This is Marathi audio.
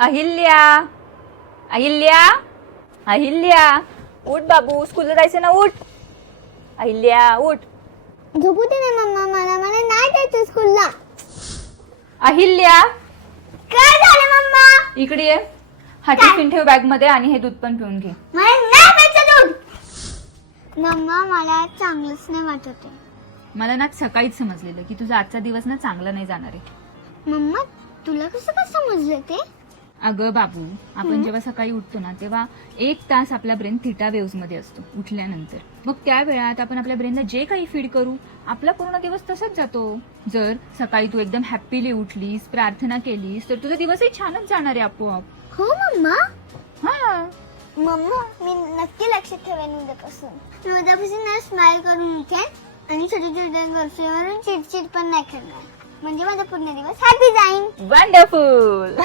अहिल्या अहिल्या अहिल्या उठ बाबू, स्कूलला जायचं ना, उठ. अहिल्या उठ. झोपू दे ना मम्मा, मला मला नाही जायचं स्कूलला. अहिल्या काय झालं मम्मा? इकडे ये. हा टिफिन ठेव बॅग मध्ये आणि हे दूध पण पिऊन घे. मला नाही प्यायचं दूध. मम्मा मला चांगलंच नाही वाटत आहे. मला ना सकाळीच समजलेलं की तुझा आजचा दिवस ना चांगला नाही जाणार आहे. मम्मा तुला कसं काय समजलं ते? अगं बाबू, आपण जेव्हा सकाळी उठतो ना तेव्हा 1 तास आपला ब्रेन थीटा वेव्स मध्ये असतो उठल्यानंतर. मग त्या वेळात आपण आपल्या ब्रेनला जे काही फीड करू आपला पूर्ण दिवस तसाच जातो. जर सकाळी तू एकदम हॅपीली उठलीस, प्रार्थना केलीस तर तुझा दिवसही छानच जाणार आहे आपोआप. हो मम्मा. हा मम्मा मी नक्की लक्ष ठेवेन उद्यापासून. मी उद्यापासून ना स्माइल करून उठेन आणि छोटे छोटे गोष्टीवरून चिडचिड पण नाही करणार. म्हणजे माझा पूर्ण दिवस हॅपी जाईन. वंडरफुल.